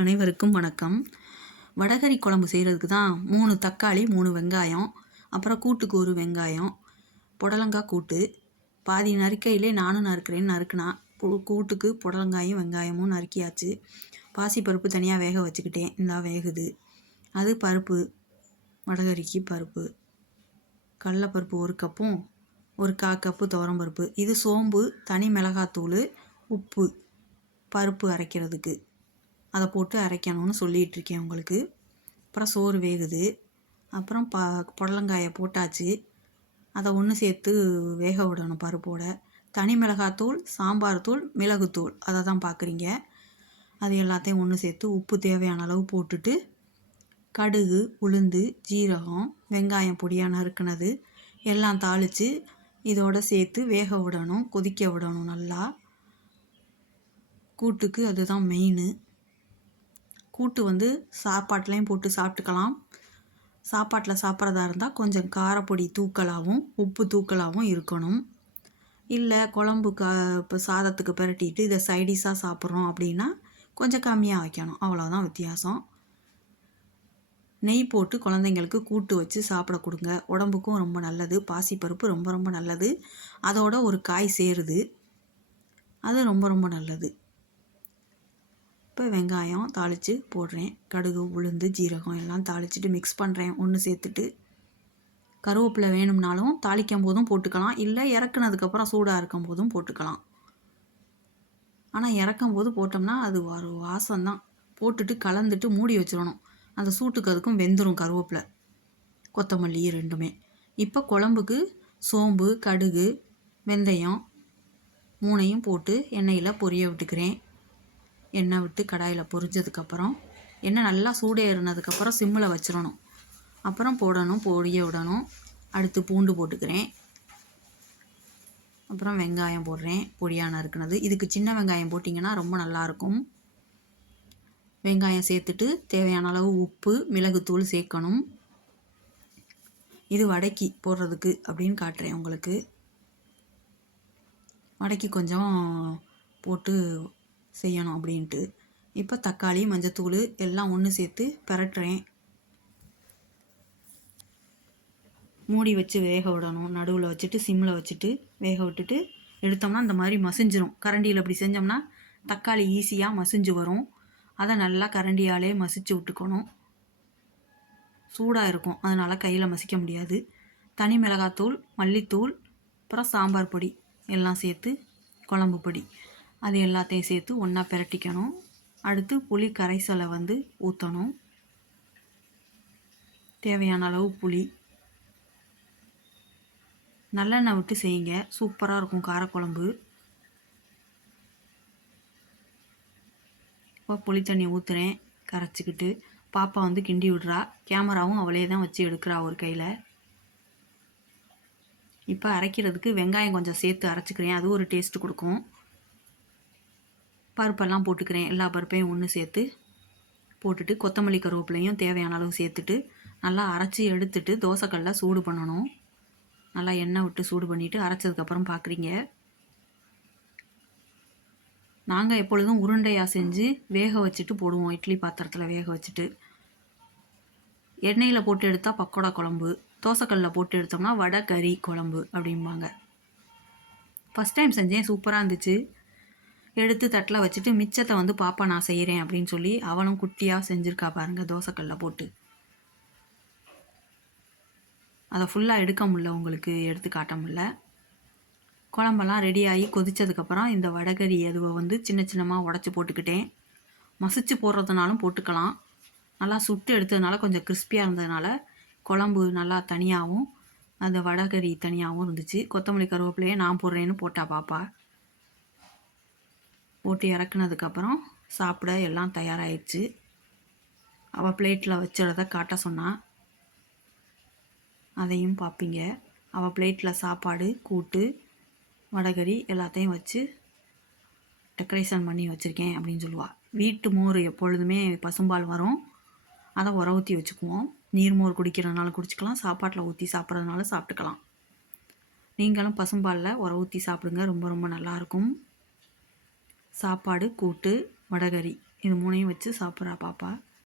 அனைவருக்கும் வணக்கம். வடகறி குழம்பு செய்கிறதுக்கு தான் மூணு தக்காளி மூணு வெங்காயம் அப்புறம் கூட்டுக்கு ஒரு வெங்காயம் புடலங்காய் கூட்டு. பாதி நறுக்கையிலே நானும் நறுக்கிறேன்னு நறுக்குனா கூட்டுக்கு புடலங்காயும் வெங்காயமும் நறுக்கியாச்சு. பாசிப்பருப்பு தனியாக வேக வச்சுக்கிட்டேன். இந்தா வேகுது. அது பருப்பு வடகறிக்கு பருப்பு. கடலப்பருப்பு ஒரு கப்பும் ஒரு கா கப்பு துவரம்பருப்பு இது சோம்பு தனி மிளகாத்தூள் உப்பு பருப்பு அரைக்கிறதுக்கு. அதை போட்டு அரைக்கணும்னு சொல்லிகிட்டு இருக்கேன் உங்களுக்கு. அப்புறம் சோறு வேகுது. அப்புறம் ப புடலங்காயை போட்டாச்சு. அதை ஒன்று சேர்த்து வேக விடணும் பருப்போட. தனி மிளகாத்தூள் சாம்பார் தூள் மிளகுத்தூள் அதை தான் பார்க்குறீங்க. அது எல்லாத்தையும் ஒன்று சேர்த்து உப்பு தேவையான அளவு போட்டுட்டு கடுகு உளுந்து ஜீரகம் வெங்காயம் பொடியாக நறுக்குனது எல்லாம் தாளித்து இதோட சேர்த்து வேக விடணும் கொதிக்க விடணும் நல்லா. கூட்டுக்கு அதுதான் மெயின் கூட்டு வந்து சாப்பாட்டிலையும் போட்டு சாப்பிட்டுக்கலாம். சாப்பாட்டில் சாப்பிட்றதா இருந்தால் கொஞ்சம் காரப்பொடி தூக்கலாகவும் உப்பு தூக்கலாகவும் இருக்கணும். இல்லை குழம்பு க இப்போ சாதத்துக்கு பிரட்டிட்டு இதை சைடிஷாக சாப்பிட்றோம் அப்படின்னா கொஞ்சம் கம்மியாக வைக்கணும். அவ்வளோதான் வித்தியாசம். நெய் போட்டு குழந்தைங்களுக்கு கூட்டு வச்சு சாப்பிட கொடுங்க. உடம்புக்கும் ரொம்ப நல்லது. பாசிப்பருப்பு ரொம்ப ரொம்ப நல்லது. அதோட ஒரு காய் சேருது. அது ரொம்ப ரொம்ப நல்லது. இப்போ வெங்காயம் தாளித்து போடுறேன். கடுகு உளுந்து ஜீரகம் எல்லாம் தாளிச்சிட்டு மிக்ஸ் பண்ணுறேன் ஒன்று சேர்த்துட்டு கருவேப்பிலை வேணும்னாலும் தாளிக்கும் போதும் போட்டுக்கலாம். இல்லை இறக்குனதுக்கப்புறம் சூடாக இருக்கும் போதும் போட்டுக்கலாம். ஆனால் இறக்கும் போது போட்டோம்னா அது ஒரு வாசம்தான். போட்டுட்டு கலந்துட்டு மூடி வச்சிடணும். அந்த சூட்டுக்கு அதுக்கும் வெந்துடும் கருவேப்பிலை. கொத்தமல்லி ரெண்டுமே. இப்போ குழம்புக்கு சோம்பு கடுகு வெந்தயம் மூணையும் போட்டு எண்ணெயில் பொரிய விட்டுக்கிறேன். எண்ணெய் விட்டு கடாயில் பொரிஞ்சதுக்கப்புறம் எண்ணெய் நல்லா சூடேறினதுக்கப்புறம் சிம்மில் வச்சிடணும் அப்புறம் போடணும் பொடிய விடணும். அடுத்து பூண்டு போட்டுக்கிறேன். அப்புறம் வெங்காயம் போடுறேன். பொடியாக நறுக்குனது. இதுக்கு சின்ன வெங்காயம் போட்டிங்கன்னா ரொம்ப நல்லாயிருக்கும் வெங்காயம் சேர்த்துட்டு தேவையான அளவு உப்பு மிளகுத்தூள் சேர்க்கணும். இது வடக்கி போடுறதுக்கு அப்படின்னு காட்டுறேன் உங்களுக்கு. வடக்கி கொஞ்சம் போட்டு செய்யணும் அப்படின்ட்டு. இப்போ தக்காளி மஞ்சத்தூள் எல்லாம் ஒன்று சேர்த்து பிரட்டுறேன். மூடி வச்சு வேக விடணும். நடுவில் வச்சுட்டு சிம்மில் வச்சுட்டு வேக விட்டுட்டு எடுத்தோம்னா இந்த மாதிரி மசிஞ்சிரும். கரண்டியில் அப்படி செஞ்சோம்னா தக்காளி ஈஸியாக மசிஞ்சு வரும். அதை நல்லா கரண்டியாலே மசிச்சு விட்டுக்கணும். சூடாக இருக்கும். அதனால் கையில் மசிக்க முடியாது. தனி மிளகாத்தூள் மல்லித்தூள் அப்புறம் சாம்பார் பொடி எல்லாம் சேர்த்து குழம்பு பொடி. அது எல்லாத்தையும் சேர்த்து ஒன்றா பிரட்டிக்கணும். அடுத்து புளி கரைசலை வந்து ஊற்றணும் தேவையான அளவு புளி. நல்லெண்ணெய் விட்டு செய்யுங்க. சூப்பராக இருக்கும் காரக்குழம்பு. இப்போ புளி தண்ணி ஊற்றுறேன் கரைச்சிக்கிட்டு பாப்பா வந்து கிண்டி விடுறா. கேமராவும் அவளே தான் வச்சு எடுக்கிறா ஒரு கையில். இப்போ அரைக்கிறதுக்கு வெங்காயம் கொஞ்சம் சேர்த்து அரைச்சிக்கிறேன். அது ஒரு டேஸ்ட் கொடுக்கும். பருப்பெல்லாம் போட்டுக்கிறேன். எல்லா பருப்பையும் ஒன்று சேர்த்து போட்டுட்டு கொத்தமல்லி கருவேப்பிலையும் தேவையான அளவு சேர்த்துட்டு நல்லா அரைச்சி எடுத்துட்டு தோசைக்கல்ல சூடு பண்ணணும். நல்லா எண்ணெய் விட்டு சூடு பண்ணிவிட்டு அரைச்சதுக்கப்புறம் பார்க்குறீங்க நாங்கள் எப்பொழுதும் உருண்டையாக செஞ்சு வேக வச்சுட்டு போடுவோம். இட்லி பாத்திரத்தில் வேக வச்சுட்டு. எண்ணெயில் போட்டு எடுத்தால் பக்கோடா குழம்பு. தோசைக்கல்லில் போட்டு எடுத்தோம்னா வடை கறி குழம்பு அப்படிம்பாங்க. ஃபஸ்ட் டைம் செஞ்சேன். சூப்பராக இருந்துச்சு. எடுத்து தட்டில் வச்சுட்டு மிச்சத்தை வந்து பாப்பா நான் செய்கிறேன் அப்படின்னு சொல்லி அவனும் குட்டியாக செஞ்சுருக்கா பாருங்க தோசைக்கல்லை போட்டு. அதை ஃபுல்லாக எடுக்க முடில உங்களுக்கு எடுத்து காட்ட முடில குழம்பெல்லாம் ரெடி ஆகி இந்த வடகரி எதுவை வந்து சின்ன சின்னமாக உடச்சி போட்டுக்கிட்டேன். மசிச்சு போடுறதுனாலும் போட்டுக்கலாம். நல்லா சுட்டு எடுத்ததுனால கொஞ்சம் கிறிஸ்பியாக இருந்ததுனால குழம்பு நல்லா தனியாகவும் அந்த வடகறி தனியாகவும் இருந்துச்சு. கொத்தமல்லி கருவேப்பிலையே நான் போடுறேன்னு போட்டா பாப்பா. போட்டு இறக்குனதுக்கப்புறம் சாப்பிட எல்லாம் தயாராகிடுச்சு அவள் பிளேட்டில் வச்சுறத காட்ட சொன்னான் அதையும் பார்ப்பீங்க அவள் பிளேட்டில் சாப்பாடு கூட்டு வடகறி எல்லாத்தையும் வச்சு டெக்கரேஷன் பண்ணி வச்சுருக்கேன் அப்படின்னு சொல்லுவாள் வீட்டு மோர் எப்பொழுதுமே பசும்பால் வரும். அதை உர ஊற்றி வச்சுக்குவோம். நீர் மோர் குடிக்கிறதுனால குடிச்சிக்கலாம். சாப்பாட்டில் ஊற்றி சாப்பிட்றதுனால சாப்பிட்டுக்கலாம். நீங்களும் பசும்பாலில் உர ஊற்றி சாப்பிடுங்க. ரொம்ப ரொம்ப நல்லாயிருக்கும் சாப்பாடு கூட்டு வடகறி. இது மூணையும் வச்சு சாப்பிட்றா பாப்பா.